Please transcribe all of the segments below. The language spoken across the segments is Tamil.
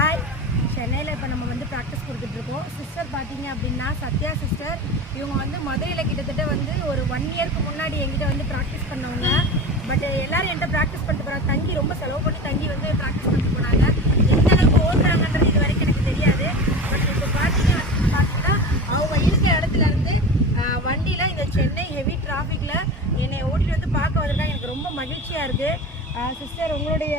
ஹாய் சென்னையில் இப்போ நம்ம வந்து ப்ராக்டிஸ் கொடுத்துட்ருக்கோம் சிஸ்டர் பார்த்தீங்க அப்படின்னா சத்யா சிஸ்டர் இவங்க வந்து மதுரையில் கிட்டத்தட்ட வந்து ஒரு ஒன் இயர்க்கு முன்னாடி எங்கிட்ட வந்து ப்ராக்டிஸ் பண்ணவங்க. பட் எல்லாரும் என்கிட்ட ப்ராக்டிஸ் பண்ணிட்டு போகிறாங்க தங்கி ரொம்ப செலவு பண்ணி தங்கி வந்து ப்ராக்டிஸ் பண்ணிட்டு போனாங்க எந்த அளவுக்கு ஓடுறாங்கன்றது இது வரைக்கும் எனக்கு தெரியாது. பட் இப்போ பார்த்தீங்க பார்த்தீங்கன்னா அவங்க இருக்கிற இடத்துல இருந்து வண்டியில் இந்த சென்னை ஹெவி டிராஃபிக்கில் என்னை ஓட்டிட்டு வந்து பார்க்க வந்திருக்காங்க எனக்கு ரொம்ப மகிழ்ச்சியாக இருக்குது சிஸ்டர் உங்களுடைய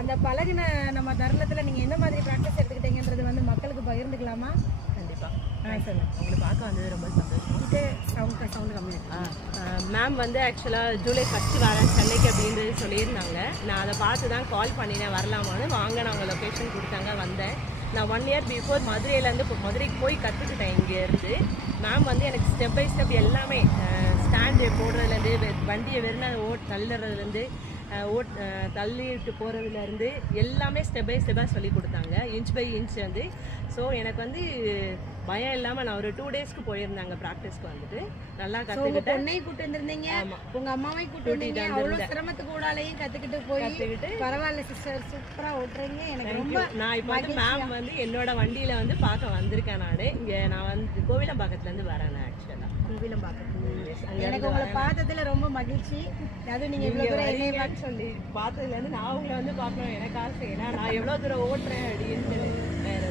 அந்த பழகின நம்ம தருணத்தில் நீங்கள் எந்த மாதிரி ப்ராக்டிஸ் எடுத்துக்கிட்டீங்கன்றது வந்து மக்களுக்கு பகிர்ந்துக்கலாமா? கண்டிப்பாக ஆ சொல்லுங்கள் உங்களை பார்க்க வந்தது ரொம்ப சந்தோஷம். இது சவுண்ட் சவுண்டு கம்மி மேம் வந்து ஆக்சுவலாக ஜூலை ஃபஸ்ட்டு வரேன் சென்னைக்கு அப்படின்றது சொல்லியிருந்தாங்க. நான் அதை பார்த்து தான் கால் பண்ணினேன் வரலாமான்னு. வாங்க நான் உங்கள் லொக்கேஷன் கொடுத்தாங்க வந்தேன். நான் ஒன் இயர் பிஃபோர் மதுரையிலேருந்து இப்போ மதுரைக்கு போய் கற்றுக்கிட்டேன் இங்கேருந்து மேம் வந்து எனக்கு ஸ்டெப் பை ஸ்டெப் எல்லாமே ஸ்டாண்டு போடுறதுலேருந்து வெ- வண்டியை வெறும் ஓட் தள்ளுறதுலேருந்து தள்ளிட்டு போகிறதுலேருந்து எல்லாமே ஸ்டெப் பை ஸ்டெப்பாக சொல்லி கொடுத்தாங்க. இன்ச் பை இன்ச் வந்து. ஸோ எனக்கு வந்து பயம் இல்லாமல் நான் ஒரு டூ டேஸ்க்கு போயிருந்தாங்க ப்ராக்டிஸ்க்கு வந்துட்டு. நல்லா கற்றுக்கிட்டேன் பொண்ணையும் கூட்டு வந்திருந்தீங்க. உங்க அம்மாவையும் கூட்டு வந்தீங்க? அவ்வளவு சிரமத்துக்கு கூடாலையும் கத்துக்கிட்டு போய் கற்றுக்கிட்டு பரவாயில்ல சிஸ்டர் சூப்பரா ஓட்டுறீங்க. எனக்கு ரொம்ப நான் இப்போ வந்து மேம் வந்து என்னோட வண்டியில வந்து பார்க்க வந்திருக்கேன் நான். இங்கே நான் வந்து கோவிலம்பாக்கத்துலேருந்து வரேன் ஆக்சுவலாக கோவிலம் பார்க்கறது எனக்கு உங்களை பார்த்ததுல ரொம்ப மகிழ்ச்சி. அதுவும் நீங்க இவ்வளவு தூரம் என்னைய சொல்லி பார்த்ததுலேருந்து நான் உங்களை வந்து பார்க்கணும். எனக்கு ஆசை. ஏன்னா நான் எவ்வளோ தூரம் ஓட்டுறேன் அப்படின்னு வேற